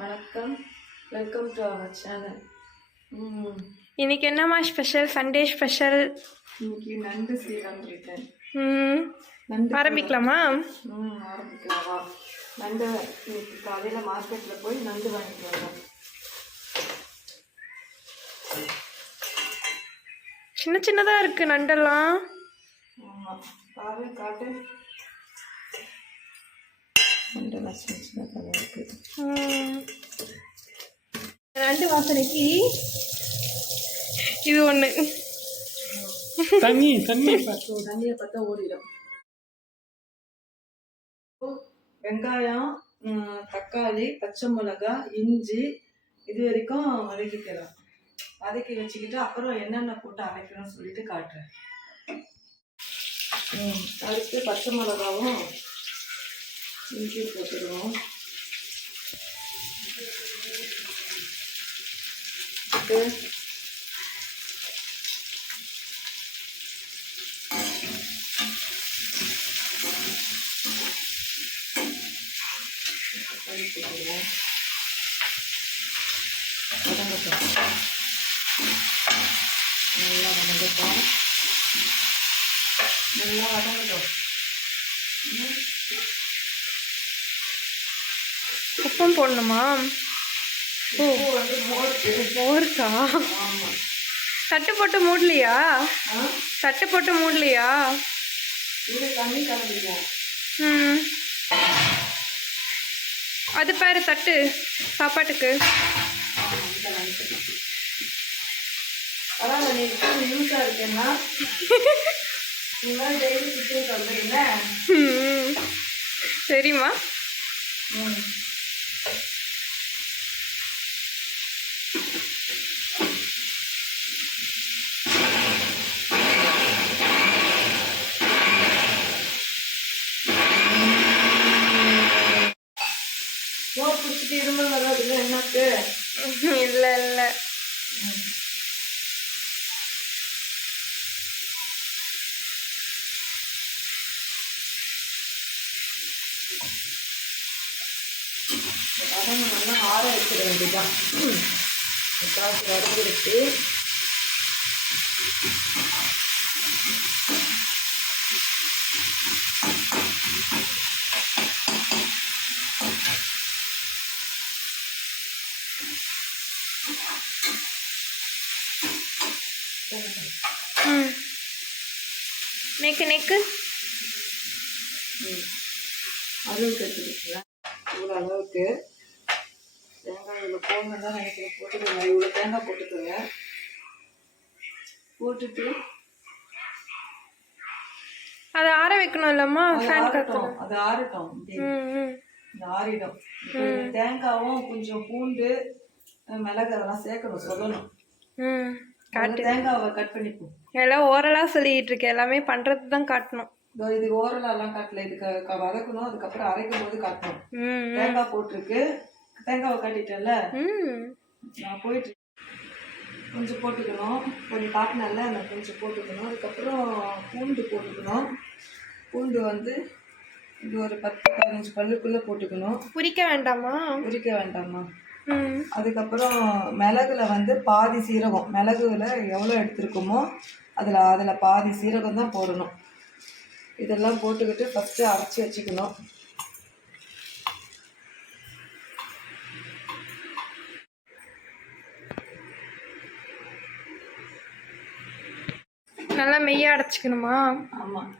வணக்கம், welcome to our channel. இன்னைக்கு என்னம்மா ஸ்பெஷல்? Sunday special. இன்னைக்கு நண்டு செய்யலாம்னு இருக்கேன். நண்டு ஆரம்பிக்கலாமா? ஆரம்பிக்கலாமா? நண்டு இன்னைக்கு காலையில் மார்க்கெட்டில் போய் நண்டு வாங்கிட்டு வரோம். சின்ன சின்னதாக இருக்கு நண்டெல்லாம். ஆமாம், பாரு காட்டு. நண்டெல்லாம் சின்ன சின்னதாக இருக்குது. நண்டு வாசனைக்கு இது ஒன்று. தண்ணியை பார்த்தா ஓடிடும். வெங்காயம், தக்காளி, பச்சை மிளகாய், இஞ்சி இது வரைக்கும் வதக்கிக்கலாம். வதக்கி வச்சுக்கிட்டு அப்புறம் என்னென்ன போட்டு அரைக்கணும்னு சொல்லிட்டு காட்டுறேன். அதுக்கு பச்சை மிளகாவும் இஞ்சி போட்டுடுவோம். தக்காளி போட்டுடுவோம். வதங்கட்டும், நல்லா வதங்கட்டும், நல்லா வதங்கட்டும். உப்பும் போடணுமா? உப்பு வந்து மோருக்கா? ஆமாம். தட்டு போட்டு மூடலையா? தட்டு போட்டு மூடலையா? இது தண்ணி கலந்துக்குவோம். அது பாரு தட்டு சாப்பாட்டுக்கு. பரவாயில்ல, நீ இப்போ யூஸாக இருக்கேன்னா நீங்கள் டெய்லி கிச்சனுக்கு வந்துடுங்க. சரிம்மா. மோர் பிடிச்சிட்டு இருமல் வராதுங்க என்னக்கு? இல்லை இல்லை. வதங்க நல்லா ஆற வச்சிட வேண்டியதான். காசு வதங்கிடுச்சு. நெக்கு நெக்கு அளவுக்கு எடுத்துக்கிட்டேன். இவ்வளோ அளவுக்கு தேங்காய் இவ்வளோ போடணும் தான் நினைக்கிறேன். போட்டுக்கோங்க, இவ்வளோ தேங்காய் போட்டுக்கோங்க. போட்டுட்டு அதை ஆற வைக்கணும் இல்லம்மா? ஃபேன் காத்தோம். அது ஆறட்டும். இது ஆறிடும். தேங்காயும் கொஞ்சம் பூண்டு, மிளகு அதெல்லாம் சேர்க்கணும், சொல்லணும். தேங்காவை கட் பண்ணிப்போம். எல்லாம் ஓரலாக சொல்லிட்டு இருக்கேன், எல்லாமே பண்ணுறது தான் காட்டணும். இது ஓரலாம் காட்டல, இதுக்கு வதக்கணும், அதுக்கப்புறம் அரைக்கும் போது காட்டணும். தேங்காய் போட்டிருக்கு, தேங்காவை காட்டிட்டேன்ல. நான் போயிட்டு கொஞ்சம் போட்டுக்கணும், கொஞ்சம் காட்டினல அந்த கொஞ்சம் போட்டுக்கணும். அதுக்கப்புறம் பூண்டு போட்டுக்கணும். பூண்டு வந்து இது ஒரு 10-15 பல்லுக்குள்ளே போட்டுக்கணும். உரிக்க வேண்டாமா? உரிக்க வேண்டாமா? அதுக்கப்புறம் மிளகுல வந்து பாதி சீரகம், மிளகுல எவ்வளோ எடுத்துருக்கோமோ அதில் பாதி சீரகம் தான் போடணும். இதெல்லாம் போட்டுக்கிட்டு ஃபஸ்ட்டு அரைச்சி வச்சுக்கணும். நல்லா மெய்யா அடைச்சிக்கணுமா? ஆமாம்,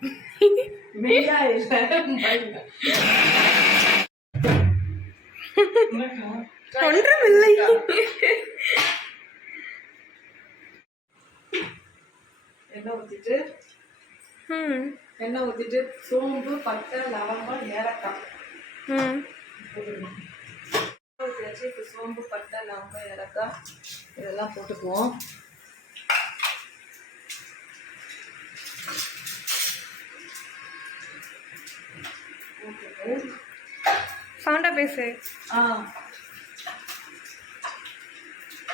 மெய்யா இல்லை, ஒன்றுமில்லை. எண்ணெய் ஊற்றிட்டு சோம்பு, பட்டை, லவங்கம், ஏலக்காய் வச்சு இப்போ சோம்பு, பட்டை, லவங்கம், ஏலக்காய் இதெல்லாம் போட்டுக்குவோம். சவுண்டா பேசு.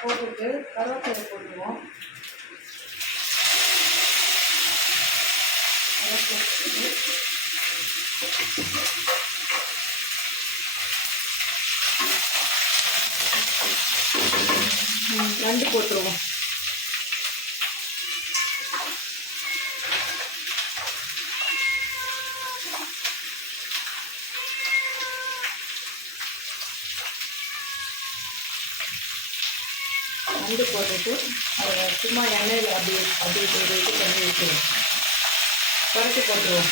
போட்டுட்டு கருவேப்பிலை போட்டுருவோம். நண்டு போட்டுருவோம். நண்டு போட்டுட்டு அதை சும்மா எண்ணெயில் அப்படியே அப்படியே இது பண்ணி விட்டுருவோம். குறைச்சி போட்டுருவோம்.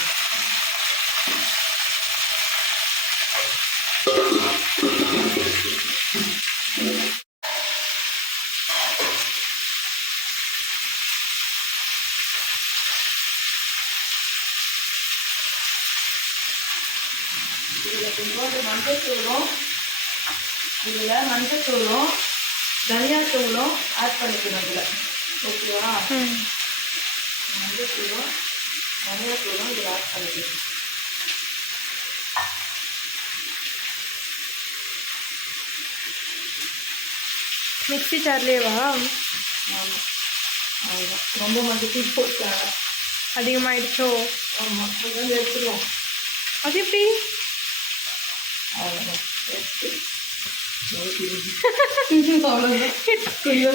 இதில் கொஞ்சோண்டு மஞ்சத்தூளும் தனியாத்தூளும் ஆட் பண்ணிக்கணும். இதில் ஓகேவா? மஞ்சத்தூளும் தனியாத்தூளும் இதில் ஆட் பண்ணிக்கணும். மிக்ஸி ஜார்லேவா? ஆமாம், அதுதான். ரொம்ப மஞ்சத்தூள் போட்டாங்க, அதிகமாகிடுச்சோ? ஆமாம், கொஞ்சம் எடுத்துருவோம். அது எப்படி? அவ்வளோதான், எடுத்து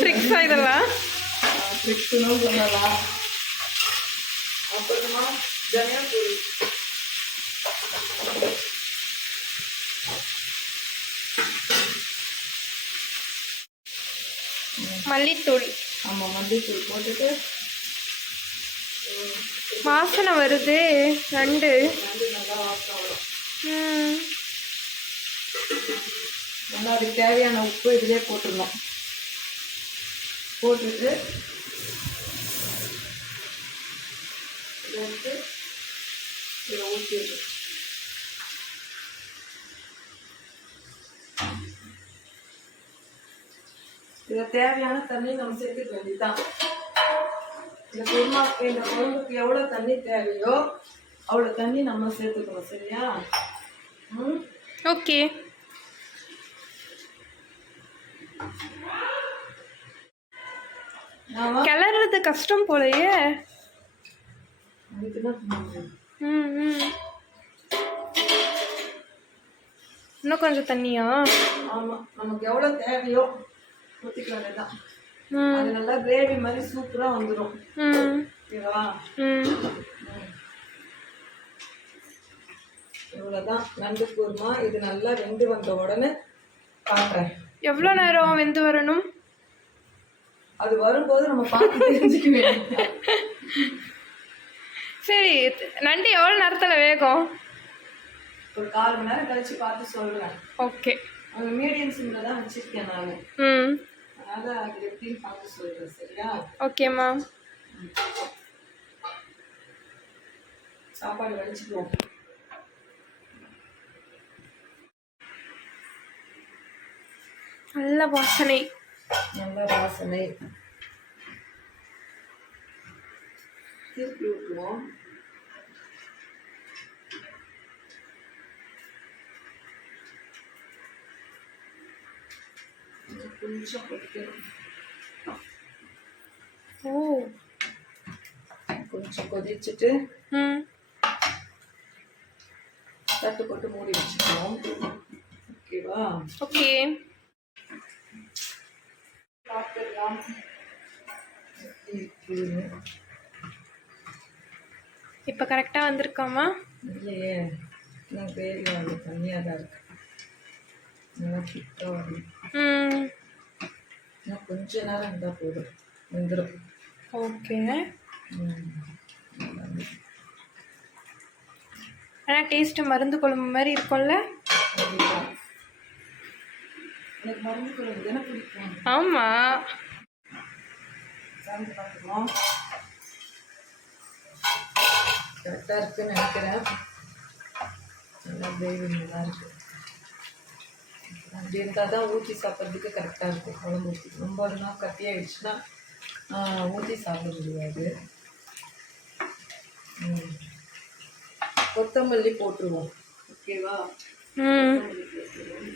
ட்ரிக்ஸா இதெல்லாம்? ட்ரிக்ஸ்னு சொல்லலாம். அப்புறமா தனியாத்தூள், மல்லித்தூள். ஆமாம், மல்லித்தூள் போட்டுட்டு வாசனை வருது. நண்டு நல்லா வாசம் வரும். நல்லா அதுக்கு தேவையான உப்பு இதிலே போட்டுடணும். போட்டுட்டு இதை வந்து இதை ஊற்றிடு. இதில் தேவையான தண்ணி நம்ம சேர்த்துக்க வேண்டியதுதான். இந்த குழம்புக்கு எவ்வளோ தண்ணி தேவையோ அவ்வளோ தண்ணி நம்ம சேர்த்துக்கணும். சரியா? ஓகே. கிளறது கஷ்டம் போலயே. இன்னும் கொஞ்சம் தண்ணியா? ஆமாம், நமக்கு எவ்வளோ தேவையோ ஊற்றிக்க வேண்டியதான். அது நல்லா கிரேவி மாதிரி சூப்பராக வந்துடும். ஓகேவா? இவ்வளோதான் நண்டு குருமா. இது நல்லா வெந்து வந்த உடனே காட்டுறேன். எவ்வளோ நேரம் வெந்து வரணும்? அது வரும்போது நம்ம பார்த்து தெரிஞ்சுக்க வேண்டியது. சரி, நண்டு எவ்வளோ நேரத்தில் வேகும்? ஒரு 1/4 மணி நேரம் கழிச்சு பார்த்து சொல்கிறேன். ஓகே. அங்கே மீடியம் சிம்மில் தான் வச்சுருக்கேன் நான். அதனால் அது எப்படின்னு பார்த்து சொல்கிறேன். சரியா? ஓகேம்மா. சாப்பாடு வடிச்சுக்குவோம். நல்ல வாசனை. திருப்பி விட்டுருவோம். கொஞ்சம் கொதிக்கணும். கொஞ்சம் கொதிச்சுட்டு தட்டு போட்டு மூடி வச்சுக்கணும். ஓகேவா? ஓகே. பார்த்துடலாம். இப்போ கரெக்டாக வந்திருக்காமா? இல்லையே, நான் கிரேவி வாங்க தண்ணியாக தான் இருக்கு. நல்லா கிட்டாக வரணும். இன்னும் கொஞ்ச நேரம் இருந்தால் போதும், வந்துடும். ஓகே. ஆனால் டேஸ்ட்டு மருந்து குழம்பு மாதிரி இருக்கும்ல? எனக்கு மருந்து குழம்பு தானே பிடிக்கும். ஆமாம். சாப்பிட்டு பார்த்துக்கணும். கரெக்டாக இருக்குன்னு நினைக்கிறேன். நல்லா கிரேவி நல்லா இருக்கு. அப்படி இருந்தால் தான் ஊற்றி சாப்பிட்றதுக்கு கரெக்டாக இருக்கும். குழம்பு ஊற்றி ரொம்ப நாள் கட்டியாகிடுச்சுன்னா ஊற்றி சாப்பிட முடியாது. கொத்தமல்லி போட்டுருவோம். ஓகேவா? கொத்தமல்லி போட்டுருவோம்.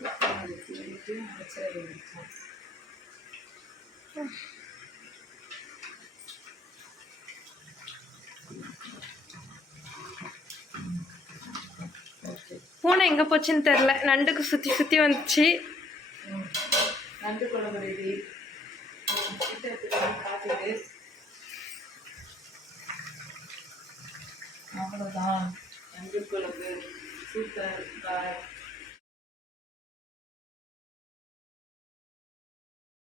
கொத்தமல்லி தூவிட்டு அரைச்சா இருக்கும். ஓகே, பூனை எங்கே போச்சுன்னு தெரில. நண்டுக்கு சுற்றி சுற்றி வந்துச்சு. நண்டு குழம்பு ரெடி. காட்டுது. அவ்வளோதான். நண்டு குழம்பு சூப்பர்.